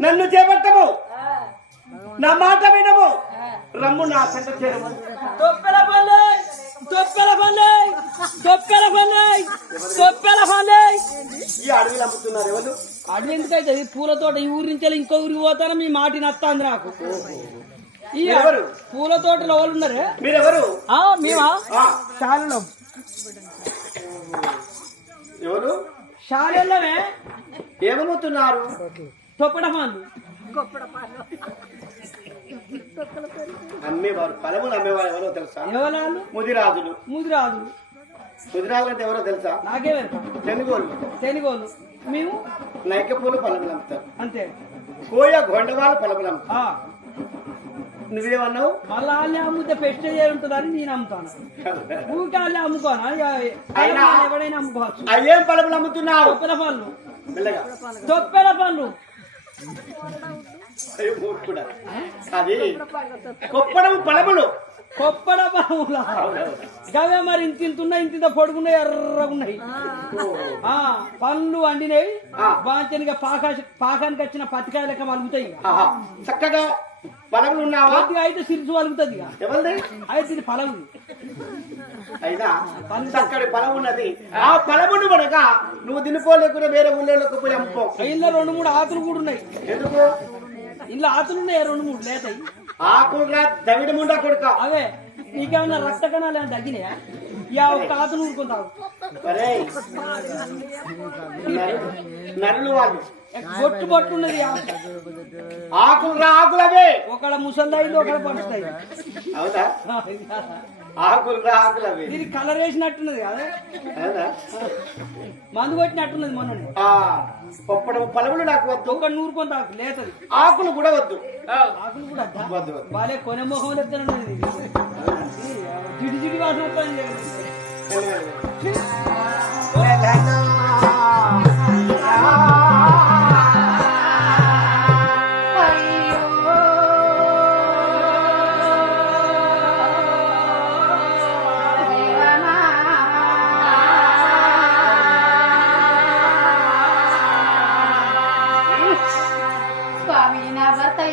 నన్ను చేపట్టము నా మాట వినము రమ్ము నా చెంత చేరము తొప్పెల పల్లె తొప్పెల పల్లె తొప్పెల పల్లె తొప్పెల పల్లె. ఈ అడవిలు అమ్ముతున్నారు ఎవరు? అడవి ఎందుకైతే పూల తోట ఈ ఊరి నుంచి ఇంకో ఊరికి పోతాను మీ మాట నత్తాంది నాకు. ఈ ఎవరు? పూల తోటలో వాళ్ళు ఉన్నారే? మీరెవరు? ఆ, మేమా? శాలలో. ఎవరు? శాలలోనే ఏమమ్ముతున్నారు తొప్పడ పాలు. అమ్మేవారు ఫలములు అమ్మేవారు ఎవరో తెలుసా? ఎవరాలు ముదిరాజులు. ముదిరాజులు. ముదిరాజులు అంటే ఎవరో తెలుసా? నాకే తెనుగోళ్ళు తెనుగోలు మేము? నైకపూలు ఫలములు అమ్ముతారు అంతే. కోయ గొండవాళ్ళు ఫలములు అమ్ముతారు నువ్వేమన్నావు? మళ్ళా వాళ్ళే అమ్ముతే పెస్ట్ ఉంటుందని నేను అమ్ముతాను వాళ్ళే అమ్ముకోనా? ఎవడైనా అమ్ముకోవచ్చు. అయ్యేం ఫలములు అమ్ముతున్నావు అయ్యో, మూర్ఖుడా. అది కొప్పడం ఫలములు కొప్పడ గవే మరి ఇంత ఇంత ఉన్నాయి ఇంత ఇంత పొడుగున్నాయి ఎర్రగా ఉన్నాయి. ఆ పళ్ళు వండినవి. బాంచనిగా పాక పాకానికి వచ్చిన పత్తికాయ లెక్క. ఆహా. చక్కగా ఫలములు ఉన్నావా? అయితే సిరుసు వలుగుతుంది అయితే ఇది ఫలం అయినా చక్కటి ఫలం ఉన్నది. ఆ ఫలమును కనుక నువ్వు తినుకోలేకుండా వేరే ఊళ్ళోకి పోయి అమ్ముకో. ఇంట్లో రెండు మూడు ఆకులు కూడా ఉన్నాయి. ఎందుకు? ఇంట్లో ఆకులు ఉన్నాయి రెండు మూడు లేతాయి. ఆకులుగా దవిడ ముండా కొడుక. అవే నీకేమన్నా రక్త కణాలు ఏమైనా తగ్గినాయా? యా ఒక్క ఆకులు ఊరుకుంటావు నరులు వాళ్ళు. బొట్టు బొట్టు ఉన్నది ఈ ఆకు. ఆకులుగా ఆకులవే ఒకడ ముసల్దాయి ఒకడ పడుస్తాయి అవునా? ఇది కలర్ వేసినట్టున్నది కదా. మందు కొట్టినట్టున్నది మొన్ననే. ఆ పొప్పడం ఫలములు నాకు వద్దు. ఒక నూరు కొంత ఆకు లేతది. ఆకులు కూడా వద్దు. ఆకులు కూడా? వద్దు? బాలే కొనే మొహం. జిడి జిడి వాసన వస్తుంది.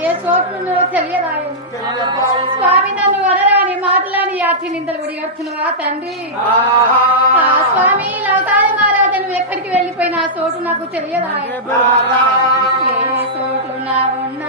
ఏ చోటు ఏ చోట్లున్నో తెలియదాయను స్వామి నన్ను వనరాని మాటలని యాత్రి నిందలు గుడి వచ్చినవా తండ్రి? స్వామి లవతాయ మహారాజా నువ్వు ఎక్కడికి వెళ్ళిపోయిన చోటు నాకు తెలియదాయను ఏ నా ఉన్న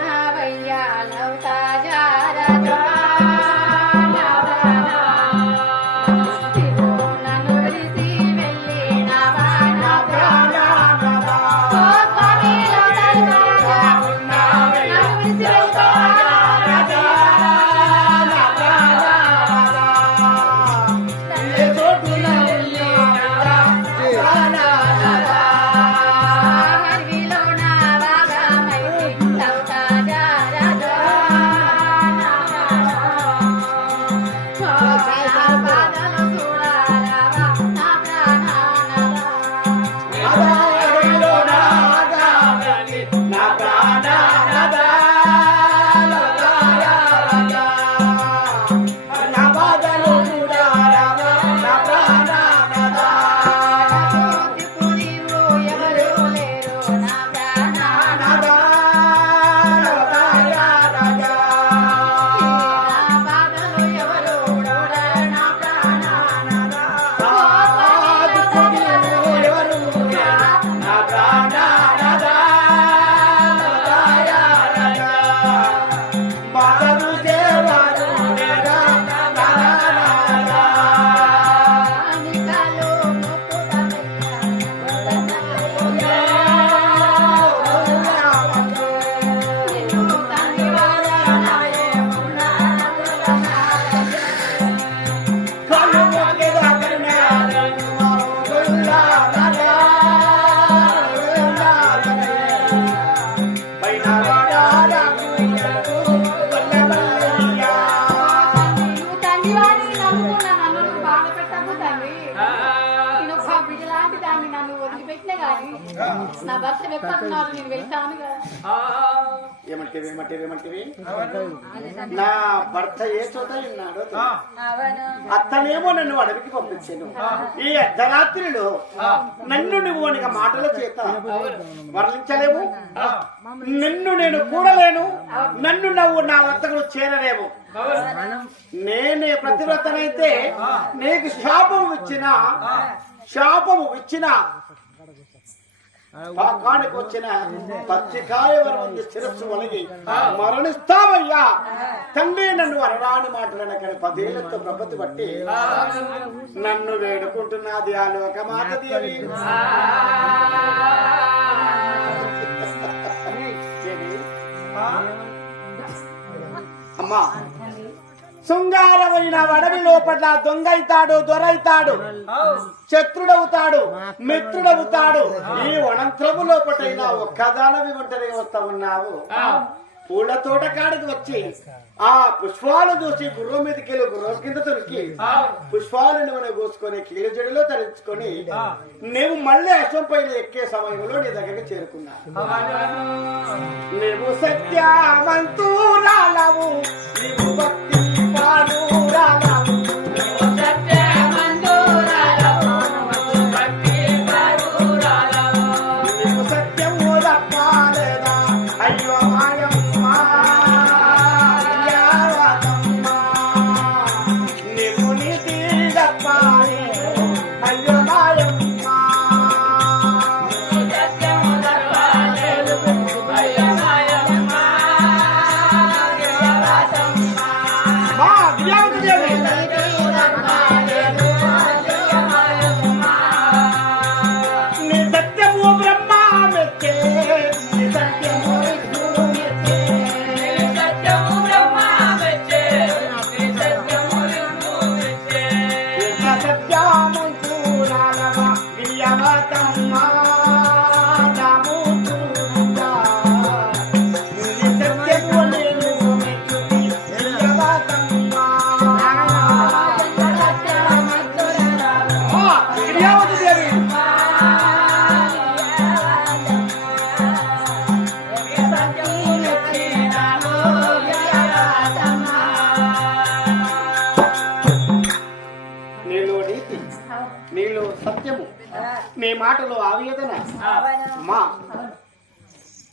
నువ్వు వదిలిపెట్టినా కానీ నా భర్త వెళ్తున్నాడు నేను వెళ్తాను కదా. ఏమంటివి ఏమంటివి ఏమంటివి నా భర్త ఏ చోట ఉన్నాడో అత్తనేమో నన్ను అడవికి పంపించాను. ఈ అర్ధరాత్రిలో నన్ను నువ్వు అనగా మాటల చేత వర్ణించలేవు? నిన్ను నేను కూడలేను? నన్ను నువ్వు నా వద్దకు చేరలేవు? నేనే ప్రతివ్రతనైతే నీకు శాపం ఇచ్చిన శాపము ఇచ్చిన పాకానికి వచ్చిన పచ్చికాయ వరకు శిరస్సు వలిగి మరణిస్తావయ్యా తండ్రి నన్ను వరరాని మాటలను అక్కడ పదేళ్ళతో ప్రపత్తి బట్టి నన్ను వేడుకుంటున్నది ఆ లోక మాత దేవి, అమ్మా శృంగారమైన వడవి లోపల దొంగైతాడు దొరైతాడు శత్రుడవుతాడు మిత్రుడవుతాడు. ఈ వనంత్రము లోపటైనా ఒక్కదానవి ఒంటరిగా వస్తా ఉన్నావు. పూల తోట కాడికి వచ్చి ఆ పుష్పాలు చూసి గుర్రం మీదకి వెళ్ళి గుర్రం కింద తొరికి పుష్పాలను మనం కోసుకొని కీలజడిలో తరించుకొని నీవు మళ్ళీ అశ్వం పైన ఎక్కే సమయంలో నీ దగ్గరికి చేరుకున్నా. నీవు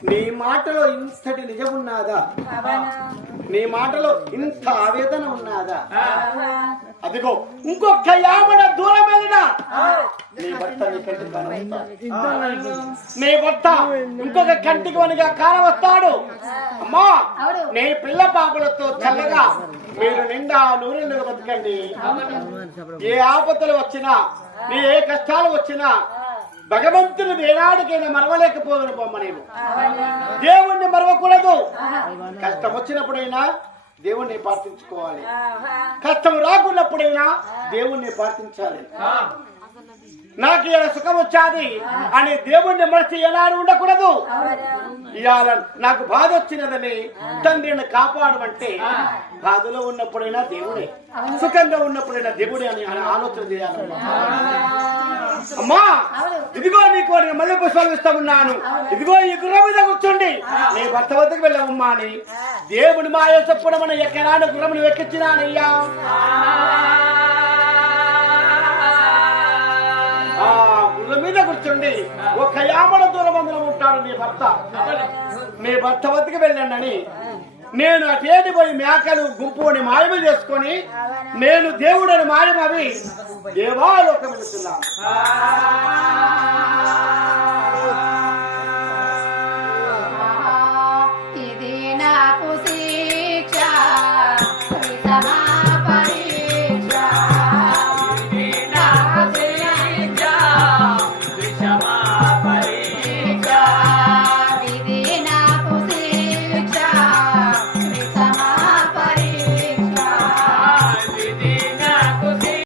నీ మాటలో ఇంతటి నిజమున్నాదా? నీ మాటలో ఇంత ఆవేదన ఉన్నాదా? అదిగో ఇంకొక యామడ దూరం వెళ్ళినా. నీ భర్త నీ కంటికి కానవస్తాడు. నీ భర్త ఇంకొక కంటికి వనిగా కానవస్తాడు. అమ్మా నీ పిల్ల పాపలతో చల్లగా మీరు నిండా నూనెలుగా బతకండి. ఏ ఆపదలు వచ్చినా నీ ఏ కష్టాలు వచ్చినా భగవంతుని వేనాడికైనా మరవలేకపోయిన బొమ్మ నీవు. దేవుణ్ణి మరవకూడదు. కష్టం వచ్చినప్పుడైనా దేవుణ్ణి ప్రార్థించుకోవాలి కష్టం రాకున్నప్పుడైనా దేవుణ్ణి ప్రార్థించాలి నాకు ఇలా సుఖం వచ్చాది అని దేవుణ్ణి మనిషి ఎలాడు ఉండకూడదు. ఇవాళ నాకు బాధ వచ్చినదని తండ్రిని కాపాడమంటే బాధలో ఉన్నప్పుడైనా దేవుడే సుఖంగా ఉన్నప్పుడైనా దేవుడే అని ఆలోచన చేయాలమ్మా. అమ్మా ఇదిగో నీకు నేను మళ్ళీ పుష్పాలు ఇస్తా ఉన్నాను ఇదిగో ఈ గుర్రం మీద కూర్చోండి. నీ భర్త వద్దకు వెళ్ళవమ్మా అని దేవుడి మాయ చెప్పడం ఎక్కడాను గుర్రమును ఎక్కించినానయ్యా ఆ గుర్రం మీద కూర్చోండి. ఒక యామల దూరం అందులో ఉంటాడు నీ భర్త. నీ భర్త వద్దకు వెళ్ళండి అని. నేను అటేటి పోయి మేకలు గుంపుని మాయమ చేసుకొని నేను దేవుడని మాయమవి. దేవాలోకం వెళుతున్నాను.